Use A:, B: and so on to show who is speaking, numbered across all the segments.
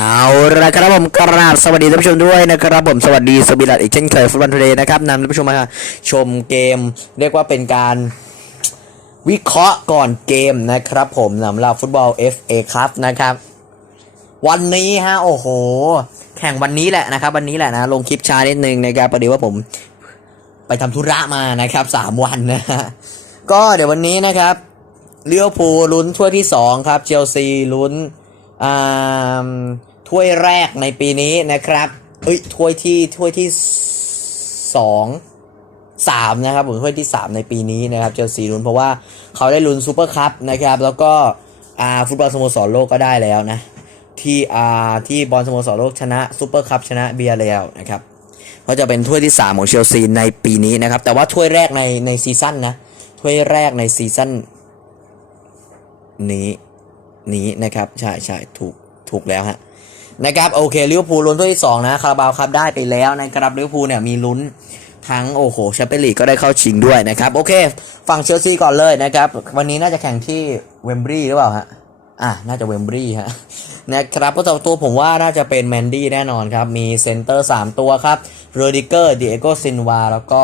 A: เอาละครับผมกราบสวัสดีท่านผู้ชมด้วยนะครับผมสวัสดีสบิลัดอีกเช่นเคยฟุตบอลทูเดย์นะครับนำท่านผู้ชมมาชมเกม เรียกว่าเป็นการวิเคราะห์ก่อนเกมนะครับผมสำหรับฟุตบอล FA ครับนะครับ วันนี้ฮะโอ้โห แข่งวันนี้แหละนะครับ วันนี้แหละนะลงคลิปช้านิดนึงนะครับประเดี๋ยวว่าผมไปทำธุระมานะครับสามวันนะฮะก็เดี๋ยววันนี้นะครับเลี้ยวภูลุ้นถ้วยที่สองครับเชลซีลุ้นอ่า ถ้วยแรกในปีนี้นะครับเอ้ยถ้วยที่ถ้วยที่สองสามนะครับผมถ้วยที่สามในปีนี้นะครับเชลซีลุ้นเพราะว่าเขาได้ลุ้นซูเปอร์คัพนะครับ แล้วก็อ่าฟุตบอลสโมสรโลกก็ได้แล้วนะ ที่อ่าที่บอลสโมสรโลกชนะซูเปอร์คัพชนะเบียร์แล้วนะครับก็จะเป็นถ้วยที่สามของเชลซีในปีนี้นะครับ แต่ว่าถ้วยแรกในในซีซั่นนะถ้วยแรกในซีซั่นนี้นี้นะครับ ใช่ใช่ถูกถูกแล้วฮะ นะครับโอเคลิเวอร์พูลลุ้นถ้วยที่สองนะคาราบาวครับได้ไปแล้วนะครับลิเวอร์พูลเนี่ยมีลุ้นทั้งโอ้โหแชมเปี้ยนลีกก็ได้เข้าชิงด้วยนะครับโอเค ฝั่งเชลซีก่อนเลยนะครับวันนี้น่าจะแข่งที่เวมบรีหรือเปล่าฮะอะน่าจะเวมบรีฮะนะครับก็ตัวผมว่าน่าจะเป็นแมนดี้แน่นอนครับ มีเซนเตอร์ 3 ตัวครับโรดิเกอร์เดียโกซินวาแล้วก็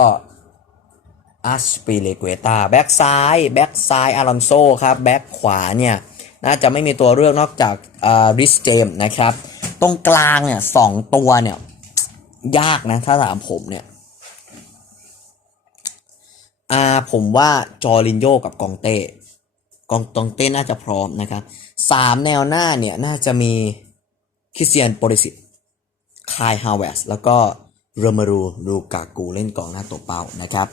A: อัสปิเลเกตาแบ็กซ้ายแบ็กซ้ายอารอนโซครับแบ็กขวาเนี่ยน่าจะไม่มีตัวเลือกนอกจากริสเจมนะครับ ตรงกลางเนี่ยสองตัวเนี่ย ยากนะ ถ้าถามผมเนี่ยอ่าผมว่าจอรินโยกับกองเต้กองตองเต้น่าจะพร้อมนะครับสามแนวหน้าเนี่ย น่าจะมีคริสเตียนโปริสิตคายฮาวเวสแล้วก็เรมารูลูกากูเล่นกองหน้าตัวเป้านะครับ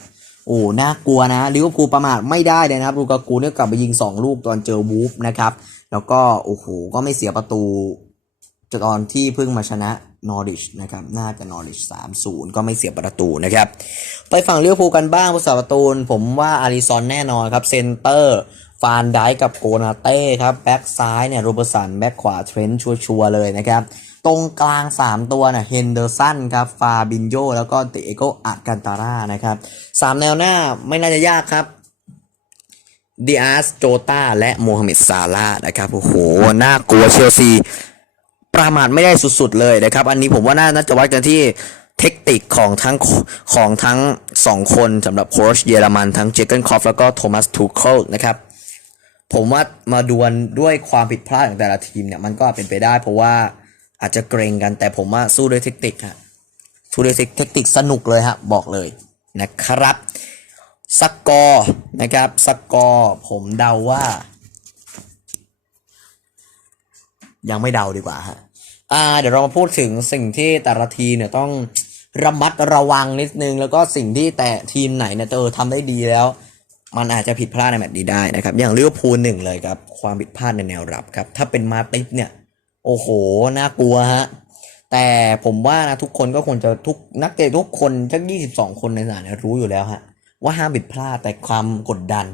A: โอ้น่ากลัวนะลิเวอร์พูลประมาทไม่ได้เลยนะครับลูกากูเนี่ยกลับไปยิง 2 ลูกตอนเจอวูฟนะครับ แล้วก็โอ้โหก็ไม่เสียประตู ตอนที่เพิ่งมาชนะนอริชนะครับน่าจะนอริช3-0ก็ไม่เสียประตูนะครับ ไปฝั่งเลิเวอร์พูกันบ้างผู้สาประตูผมว่าอาริซอนแน่นอนครับ เซนเตอร์ ฟานไดกับโกนาเต้ครับ แบ็กซ้ายเนี่ยโรเบอร์สัน แบ็กขวาเทรนต์ชัวร์ๆเลยนะครับ ตรงกลาง 3 ตัวนะเฮนเดอร์สันครับ ฟาบินโยแล้วก็เตโกอักันตาร่านะครับสามแนวหน้าไม่น่าจะยากครับดิอาสโจตาและโมฮัมเหม็ดซาลานะครับโอ้โหน่ากลัวเชลซี ประมาทไม่ได้สุดๆเลยนะครับ อันนี้ผมว่าน่าจะวัดกันที่เทคนิคของทั้งของทั้งสองคนสำหรับโค้ชเยอรมันทั้งเจเกนคอฟแล้วก็โทมัสทูเคิลนะครับ ผมว่ามาดวลด้วยความผิดพลาดของแต่ละทีมเนี่ยมันก็เป็นไปได้เพราะว่าอาจจะเกรงกันแต่ผมว่าสู้ด้วยเทคนิคฮะสู้ด้วยเทคนิคสนุกเลยฮะบอกเลยนะครับสกอร์นะครับสกอร์ผมเดาว่า ยังไม่เดาดีกว่าฮะอ่า เดี๋ยวเรามาพูดถึงสิ่งที่แต่ละทีมเนี่ยต้องระมัดระวังนิดนึง แล้วก็สิ่งที่แต่ทีมไหนเนี่ยเออทำได้ดีแล้ว มันอาจจะผิดพลาดในแมตช์นี้ได้นะครับ อย่างลิเวอร์พูลหนึ่งเลยครับ ความผิดพลาดในแนวรับครับ ถ้าเป็นมาติฟเนี่ย โอ้โห น่ากลัวฮะแต่ผมว่านะทุกคนก็ควรจะทุกนักเตะทุกคนทั้ง 22 คนในสนามเนี่ยรู้อยู่แล้วฮะว่าห้ามผิดพลาดแต่ความกดดัน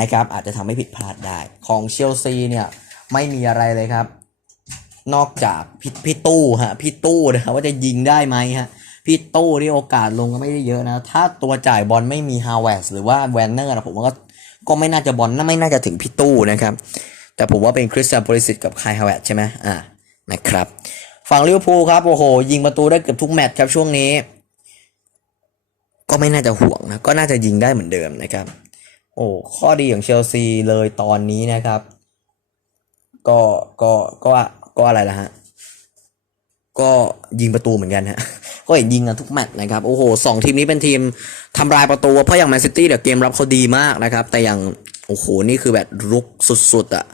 A: นะครับ อาจจะทำให้ผิดพลาดได้ ของเชลซีเนี่ยไม่มีอะไรเลยครับ นอกจากพี่พี่ตู้ฮะพี่ตู้นะครับว่าจะยิงได้ไหมฮะพี่ตู้ที่โอกาสลงก็ไม่ได้เยอะนะ ถ้าตัวจ่ายบอลไม่มีฮาวเวสหรือว่าแวนเนอร์นะผมว่าก็ก็ไม่น่าจะบอลน่าไม่น่าจะถึงพี่ตู้นะครับ แต่ผมว่าเป็นคริสเตียนโพลิสิตกับคายฮาวเวสใช่ไหมอ่านะครับฝั่งลิเวอร์พูลครับโอ้โห ยิงประตูได้เกือบทุกแมตช์ครับช่วงนี้ ก็ไม่น่าจะห่วงนะก็น่าจะยิงได้เหมือนเดิมนะครับ โอ้ข้อดีของเชลซีเลยตอนนี้นะครับ ก็ก็ก็ ก็อะไรล่ะฮะ ก็ยิงประตูเหมือนกันฮะ ก็เห็นยิงกันทุกแมตช์นะครับ โอ้โหสองทีมนี้เป็นทีมทำลายประตู เพราะอย่างแมนซิตี้เดี๋ยวเกมรับเขาดีมากนะครับ แต่อย่าง โอ้โห นี่คือแบบรุกสุดๆอะ่ะ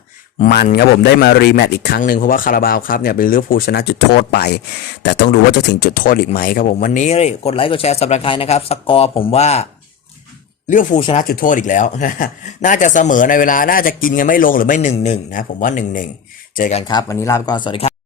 A: มันครับผมได้มารีแมตช์อีกครั้งหนึ่งเพราะว่าคาราบาวครับเนี่ยเป็นลิเวอพูชนะจุดโทษไป แต่ต้องดูว่าจะถึงจุดโทษอีกไหมครับผม วันนี้กดไลค์กดแชร์สับสไครนะครับ สกอร์ผมว่า เลือกฟูชนะจุดโทษอีกแล้ว น่าจะเสมอในเวลา น่าจะกินกันไม่ลงหรือไม่หนึ่งหนึ่งนะ ผมว่าหนึ่งหนึ่งเจอกันครับ วันนี้ลาไปก่อน สวัสดีครับ